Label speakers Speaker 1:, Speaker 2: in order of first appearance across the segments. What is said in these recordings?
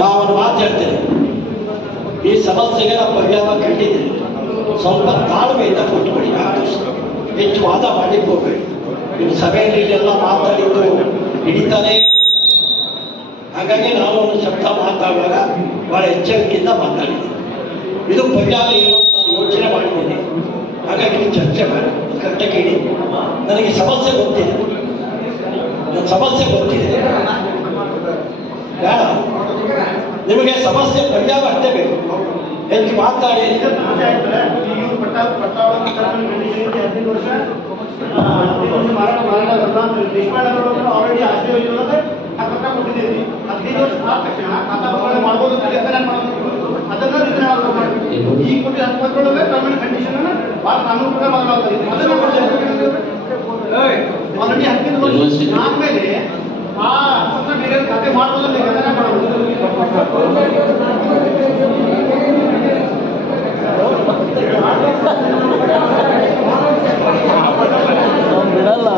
Speaker 1: ನಾವು ಮಾತು ಹೇಳ್ತೇನೆ. ಈ ಸಮಸ್ಯೆಗೆ ನಾವು ಪರಿಹಾರ ಕಂಡಿದ್ದೀವಿ. ಸ್ವಲ್ಪ ತಾಳ್ಮೆಯಿಂದ ಕೊಟ್ಬಿಡಿ ಹೆಚ್ಚು ವಾದ ಮಾಡಲಿಕ್ಕೆ ಹೋಗ್ಬೇಡಿ. ನಿಮ್ಮ ಸಭೆಯಲ್ಲಿ ಇಲ್ಲೆಲ್ಲ ಮಾತಾಡಿದ್ದು ಹಿಡಿತಾನೆ ಹಾಗಾಗಿ ನಾನು ಒಂದು ಶಬ್ದ ಮಾತಾಡುವಾಗ ಬಹಳ ಎಚ್ಚರಿಕೆಯಿಂದ ಮಾತಾಡಿದ್ದೀನಿ ಇದು ಪರಿಹಾರ ಏನು ಅಂತ ಯೋಚನೆ ಮಾಡಿದ್ದೀನಿ. ಹಾಗಾಗಿ ಚರ್ಚೆ ಮಾಡಿ. ಕರೆಕ್ಟಾಗಿ ಇಡಿ ನನಗೆ ಸಮಸ್ಯೆ ಗೊತ್ತಿದೆ ನನ್ನ ಸಮಸ್ಯೆ ಗೊತ್ತಿದೆ ಬೇಡ ನಿಮಗೆ ಸಮಸ್ಯೆ ಪರಿಹಾರ ಅಷ್ಟೇ ಬೇಕು ಹೆಚ್ಚು ಮಾತಾಡಿ
Speaker 2: ಆಲ್ರೆಡಿ ಆಸ್ತಿ ಯೋಜನೆ ಹತ್ತಕ್ಕ ಕೊಟ್ಟಿದ್ದೀವಿ ಹದಿನೈದು ವರ್ಷ ಆದ ತಕ್ಷಣ ಖಾತಾ ಬದಲಾವಣೆ ಮಾಡ್ಬೋದು ಅಂತ ಲೆಕ್ಕನೆ ಮಾಡೋದು ಅದನ್ನ ನಿದ್ರೆ ಆಗಬೇಕು ಈ ಕೊಟ್ಟಿ ಹತ್ತೊಳಗೆ ಆದ್ಮೇಲೆ ಆ ಮಾಡೋದು
Speaker 3: ಬಿಡಲ್ಲ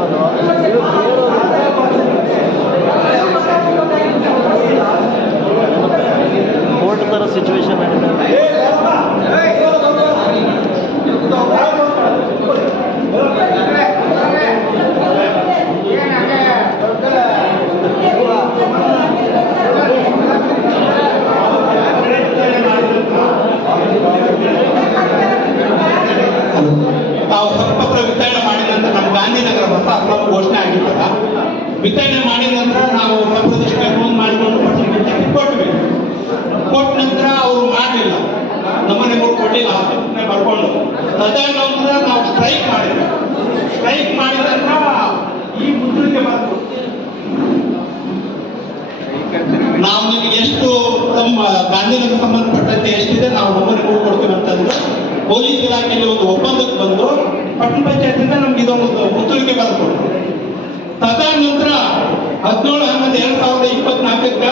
Speaker 3: ಥರ ಸಿಚುವೇಶನ್ ಆಗಿದೆ
Speaker 4: ತಾವು ಹಕ್ಕುಪತ್ರ ವಿತರಣೆ ಮಾಡಿದ ನಂತರ ನಮ್ಮ ಗಾಂಧಿನಗರ ಹೊಸ ಅಕ್ರಮ ಘೋಷಣೆ ಆಗಿತ್ತಲ್ಲ ವಿತರಣೆ ಮಾಡಿದ ನಂತರ ನಾವು ಸಂಪ್ರದಿಷ್ಟ ಫೋನ್ ಮಾಡಿಕೊಂಡು ಪಂಚಾಯತ್ ಕೊಟ್ವಿ ಕೊಟ್ಟ ನಂತರ ಅವರು ಮಾಡಲಿಲ್ಲ ಕೊಡಲಿಲ್ಲ ಆಸಕ್ತಿನೇ ಬರ್ಕೊಂಡು. ತದನಂತರ ನಾವು ಸ್ಟ್ರೈಕ್ ಮಾಡಿದ್ವಿ. ಸ್ಟ್ರೈಕ್ ಮಾಡಿದ ಈ ಮುದ್ರಿಗೆ ಬಂತು. ನಾವು ನಿಮಗೆ ಎಷ್ಟು ನಮ್ಮ ಗಾಂಧಿನಗರ ಸಂಬಂಧಪಟ್ಟಂತೆ ಎಷ್ಟಿದೆ, ನಾವು ನಮ್ಮನೆ ಕೂಡ ಕೊಡ್ತೀವಿ ಅಂತಂದ್ರೆ, ಪೊಲೀಸ್ ಇಲಾಖೆಯಲ್ಲಿ ಒಂದು ಒಪ್ಪಂದಕ್ಕೆ ಬಂದು, ಪಟ್ಟಣ ಪಂಚಾಯತಿಂದ ನಮ್ಗೆ ಇದೊಂದು ಮುತ್ತುಳಿಕೆ ಬರ್ಕೊಂಡು ತದನಂತರ ಹದಿನೇಳು ಹನ್ನೊಂದು ಎರಡ್ ಸಾವಿರದ ಇಪ್ಪತ್ನಾಲ್ಕಕ್ಕ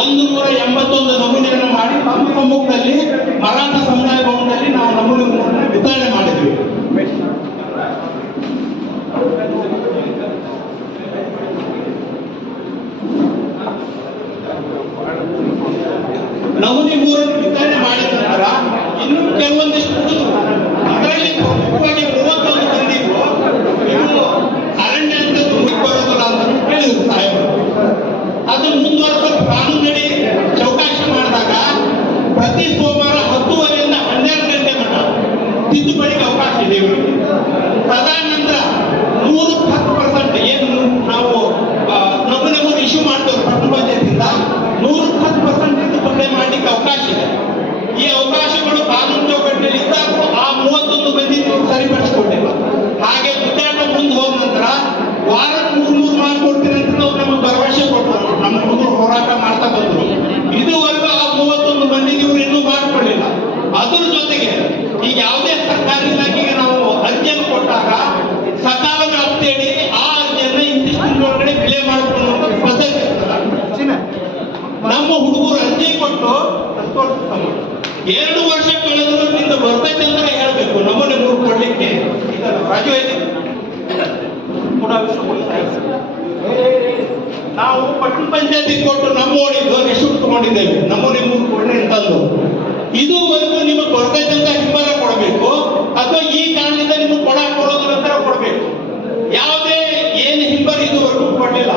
Speaker 4: ಒಂದು ನೂರ ಎಂಬತ್ತೊಂದು ನಮೂನೆಯನ್ನು ಮಾಡಿ ನಮ್ಮ ಸಮ್ಮುಖದಲ್ಲಿ ಮರಾಠ ಸಮುದಾಯ ಭವನದಲ್ಲಿ ನಾವು ನಮೂನೆಗಳನ್ನು ವಿತರಣೆ ಮಾಡಿದ್ವಿ ನಮೂನೆ ಮೂರನ್ನು ವಿತರಣೆ ಮಾಡಿದ ನಂತರ ಇನ್ನು ಕೆಲವೊಂದಿಷ್ಟು ಉಳಿದು ಅದರಲ್ಲಿ ಪ್ರಮುಖವಾಗಿ ಮೂವತ್ತೊಂದು ಮಂದಿಗೂ ಇವು ಅರಣ್ಯ ಅಂತ ಬರೋದಿಲ್ಲ ಅಂತ ಹೇಳಿದ್ರು ಸಾಹೇಬರು ಅದನ್ನು ಮುಂದುವರೆಸಲು ಕಾನೂನಡಿ ಚೌಕಾಶಿ ಮಾಡಿದಾಗ ಪ್ರತಿ ಸೋಮವಾರ ಹತ್ತುವರೆಯಿಂದ ಹನ್ನೆರಡು ಗಂಟೆ ಮಟ್ಟ ತಿದ್ದುಪಡಿಗೆ ಅವಕಾಶ ಇದೆ ಇವರಿಗೆ ತದನಂತರ ನೂರು ಹತ್ತು ಪರ್ಸೆಂಟ್ ಏನು ನಾವು ಆ, ನಮೂನೆ ಮೂರು ಇಶ್ಯೂ ಮಾಡ್ತೇವೆ ಪಟ್ಟಣ ಪಂಚಾಯತಿಂದ ನೂರು ಹತ್ತು ಪರ್ಸೆಂಟ್ ತಿದ್ದುಪಡಿ ಮಾಡಲಿಕ್ಕೆ ಅವಕಾಶ ಇದೆ ಈ ಅವಕಾಶಗಳು ಕಾನೂನು ಚೌಕಟ್ಟಿನಲ್ಲಿ ಇದ್ದಾಗ ಆ ಮೂವತ್ತೊಂದು ಮಂದಿ ಸರಿಪಡಿಸಿಕೊಂಡಿಲ್ಲ ಹಾಗೆ ವಿಚಾರಣೆ ಮುಂದೆ ಹೋದ ನಂತರ ವಾರಕ್ಕೆ ಮೂರು ಮೂರು ಮಾಡ್ಕೊಡ್ತೀನಿ ಅಂತ ನಾವು ನಮಗೆ ಭರವಸೆ ಕೊಟ್ಟರು ನಮ್ಮ ಹುಡುಗರು ಹೋರಾಟ ಮಾಡ್ತಾ ಬಂದ್ರು ಇದುವರೆಗೂ ಆ ಮೂವತ್ತೊಂದು ಮಂದಿಗೆ ಇವರು ಇನ್ನೂ ಮಾಡ್ಕೊಳ್ಳಿಲ್ಲ ಅದರ ಜೊತೆಗೆ ಈಗ ಯಾವುದೇ ಸರ್ಕಾರಿ ಇಲಾಖೆಗೆ ನಾವು ಅರ್ಜಿಯನ್ನು ಕೊಟ್ಟಾಗ ಸಕಾಲ ವ್ಯಾಪ್ತಿಯಡಿ ಆ ಅರ್ಜಿಯನ್ನು ಇಂತಿಷ್ಟು ದಿನದೊಳಗಡೆ ಬೆಲೆ ಮಾಡಿಕೊಳ್ಳುವ ಪದ್ಧತಿ ಇರ್ತದೆ. ನಮ್ಮ ಹುಡುಗರು ಅರ್ಜಿ ಕೊಟ್ಟು ಎರಡು ವರ್ಷ ಕಳೆದ್ರು ನಿಂದ ಬರ್ತೈತೆ ಅಂತ ಹೇಳ್ಬೇಕು ನಮ್ಮನೆ ಮೂರು ಕೊಡ್ಲಿಕ್ಕೆ ಇದಲ್ಲ, ರಾಜು ಐತಿ ಕೂಡ ನಾವು ಪಟ್ಟಣ ಪಂಚಾಯತಿ ಕೊಟ್ಟು ನಮ್ಮ ಓಡಿದ್ದು ರಿಸೀಟ್ ಮಾಡಿದ್ದೇವೆ. ಮೂರು ಕೊಡ್ರಿ ಅಂತಂದು. ಇದುವರೆಗೂ ನಿಮಗೆ ಬರ್ತೈತೆ ಹಿಂಬಲ ಕೊಡಬೇಕು. ಅಥವಾ ಈ ಕಾರಣದಿಂದ ನಿಮಗೆ ಕೊಡಕ್ ಕೊಡೋದ್ರ ನಂತರ ಕೊಡಬೇಕು. ಯಾವುದೇ ಏನು ಹಿಂಬಾಲ ಇದುವರೆಗೂ ಕೊಡಲಿಲ್ಲ.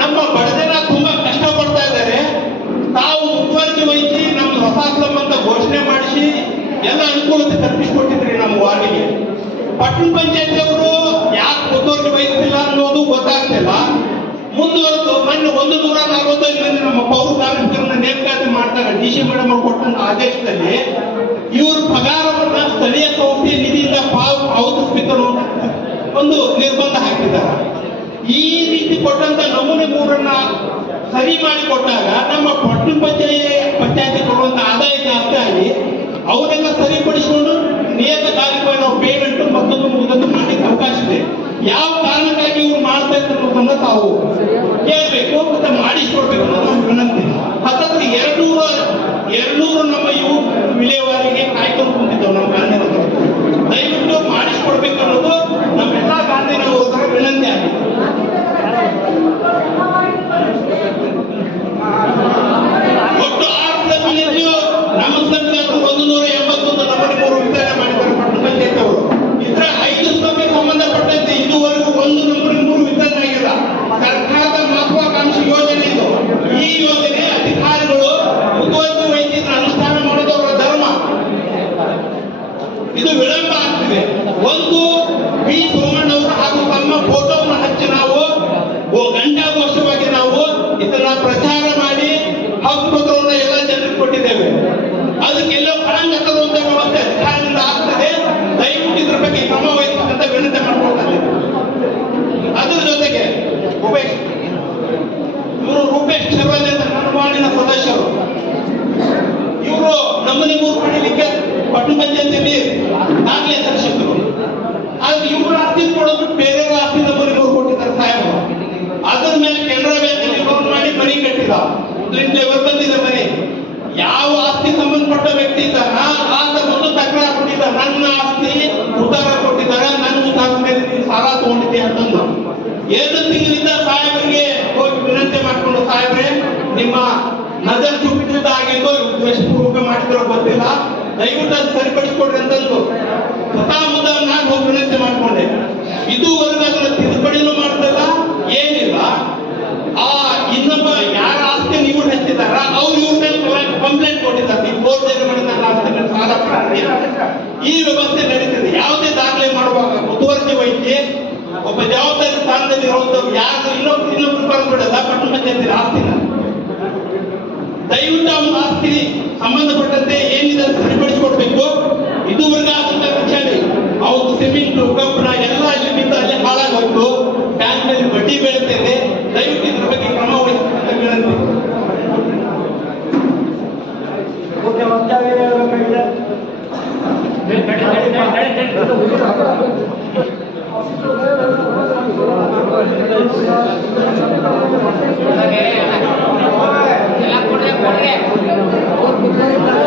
Speaker 4: ನಮ್ಮ ಬಡಜನ ತುಂಬಾ ಕಷ್ಟ ಪಡ್ತಾ ಇದ್ದಾರೆ. ತಾವು ಮುಖ್ಯವಾಗಿ ವಹಿಸಿ ನಮ್ಮ ಹೊಸ ಸಂಬಂಧ ಘೋಷಣೆ ಮಾಡಿಸಿ ಎಲ್ಲ ಅನುಕೂಲತೆ ಕಲ್ಪಿಸಿಕೊಟ್ಟಿದ್ರಿ ನಮ್ಮ ವಾರ್ಡಿಗೆ. ಪಟ್ಟಣ ಪಂಚಾಯತ್ ಅವರು ಯಾಕೆ ಮುತುವರ್ಜಿ ವಹಿಸ್ತಿಲ್ಲ ಅನ್ನೋದು ಗೊತ್ತಾಗ್ತಿಲ್ಲ. ಮುಂದುವರೆದು ಮೊನ್ನೆ ಒಂದು ನೂರ ನಲವತ್ತೈದು ನಮ್ಮ ಪೌರ ಕಾರ್ಮಿಕರನ್ನ ನೇಮಕಾತಿ ಮಾಡ್ತಾರೆ. ಡಿ ಸಿ ಮೇಡಮ್ ಅವರು ಕೊಟ್ಟಂತ ಆದೇಶದಲ್ಲಿ ಇವ್ರ ಪಗಾರವನ್ನ ಸ್ಥಳೀಯ ಸಂಸ್ಥೆಯ ನಿಧಿಯಿಂದ ಪಾವ್ ಪಾವತಿಸ್ಬೇಕು ಒಂದು ನಿರ್ಬಂಧ ಹಾಕಿದ್ದಾರೆ. ಈ ರೀತಿ ಕೊಟ್ಟಂತ ನಮೂನೆ ಮೂರನ್ನ ಸರಿ ಮಾಡಿ ಕೊಟ್ಟಾಗ ನಮ್ಮ ಪಟ್ಟಣ ಪಂಚಾಯತ್ ಪಂಚಾಯತಿ ಕೊಡುವಂತ ಆದಾಯ ಜಾಸ್ತಿ ಆಗಿ ಅವರೆಲ್ಲ ಸರಿಪಡಿಸಿಕೊಂಡು ನಿಯತಕಾಲಿಕವಾಗಿ ನಾವು ಪೇಮೆಂಟ್ ಮತ್ತೊಂದು ಮುಂದೊಂದು ಮಾಡಿದ ಅವಕಾಶ ಇದೆ. ಸಂಬಂಧಪಟ್ಟಂತೆ ಏನಿದೆ ಸರಿಪಡಿಸಿಕೊಡ್ಬೇಕು? ಇದುವರೆಗೆ ಆದಂತ ವಿಚಾರಿ. ಅವ್ರು ಸಿಮೆಂಟ್ ಕಬ್ಬಿಣ ಎಲ್ಲ ಇಲ್ಲಿಂದ ಅಲ್ಲಿ ಹಾಳಾಗೋಯ್ತು ಬ್ಯಾಂಕ್ನಲ್ಲಿ ಬಡ್ಡಿ ಬೆಳೆಯುತ್ತಿದೆ ದಯವಿಟ್ಟು ಇದ್ರ ಬಗ್ಗೆ ಕ್ರಮ ವಹಿಸಬೇಕಂತ ವಿನಂತಿ
Speaker 5: ಕೊಡುಗೆ.
Speaker 6: Thank you.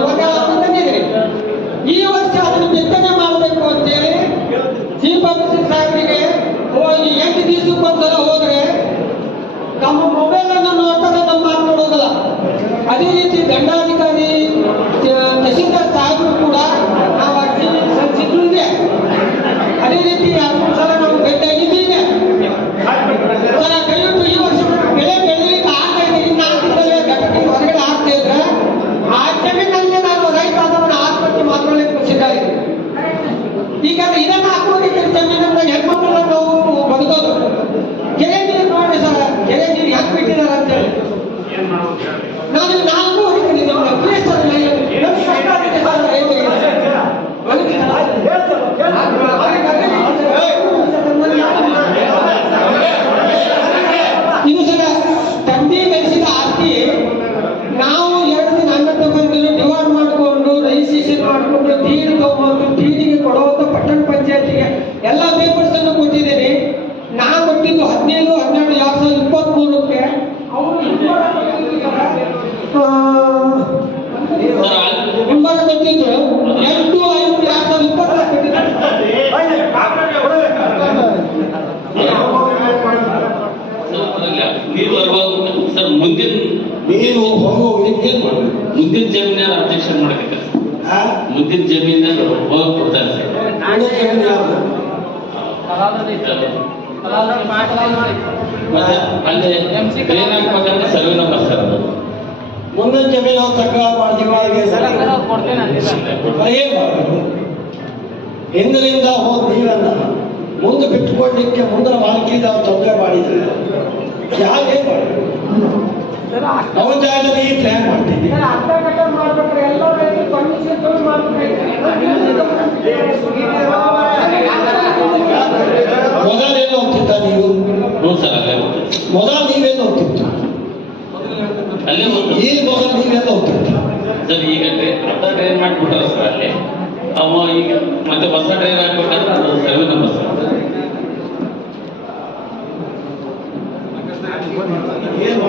Speaker 6: ವರ ತಂದಿದೆ ಈ ವರ್ಷ ಅದನ್ನು ಬಿತ್ತನೆ ಮಾಡಬೇಕು ಅಂತೇಳಿ ಚೀಫ್ ಆಫೀಸರ್ ಓ ಹೋಗಿ ಎಂಟು ದಿವಸಕ್ಕೆ ಒಂದ್ಸಲ ಹೋದ್ರೆ ನಮ್ಮ ಮೊಬೈಲ್ ಅನ್ನು ನೋಡ್ತಾರೆ ನಮ್ಮ ಮಾತನಾಡೋದಲ್ಲ ಅದೇ ರೀತಿ ದಂಡಾಧಿಕಾರಿ ತಹಸೀಲ್ದಾರ್
Speaker 1: ಮುದ್ದಿನ ಮಾಡ್ಬೇಕು
Speaker 7: ಮುದ್ದಿನ ಜಮೀನಾರು ಅಬ್ಜೆಕ್ಷನ್ ಮಾಡಬೇಕ? ಮುದ್ದಿನ ಜಮೀನಾರು ಸರ್. ಸರ್ವೆ ನಂಬರ್ ಸರ್
Speaker 1: ಮುಂದಿನ ಜಮೀನು ಹಿಂದಿನಿಂದ ಹೋದ ನೀರನ್ನ ಮುಂದೆ ಬಿಟ್ಟುಕೊಡ್ಲಿಕ್ಕೆ ಮುಂದಿನ ಮಾರ್ಗಿದ ತೊಂದರೆ ಮಾಡಿದ್ರೆ ಯಾಕೆ ಮಾಡಬೇಕು? ಅವ್ರ ಜಾಗದಲ್ಲಿ ಪ್ಲಾನ್
Speaker 6: ಮಾಡ್ತಿದ್ದೆ.
Speaker 1: ಮೊದಲೇನು ಹೋಗ್ತಿತ್ತ ನೀವು? ಮೊದಲ ನೀವೇನು ಹೋಗ್ತಿತ್ತು
Speaker 7: ಅಲ್ಲಿ
Speaker 1: ಈಗ ಮೊದಲು ನೀವೇನು ಹೋಗ್ತಿತ್ತು
Speaker 7: ಸರ್ ಈಗ ಅರ್ಧ ಟ್ರೈನ್ ಮಾಡಿಬಿಟ್ಟಾರ ಸರ್ ಅಲ್ಲಿ. ಅವ ಈಗ ಮತ್ತೆ ಹೊಸ ಟ್ರೈನ್ ಹಾಕ್ಬೇಕಾದ್ರೆ ಅದು ಸೆವೆನ್ ನಂಬರ್ ಸರ್.
Speaker 1: ಏನು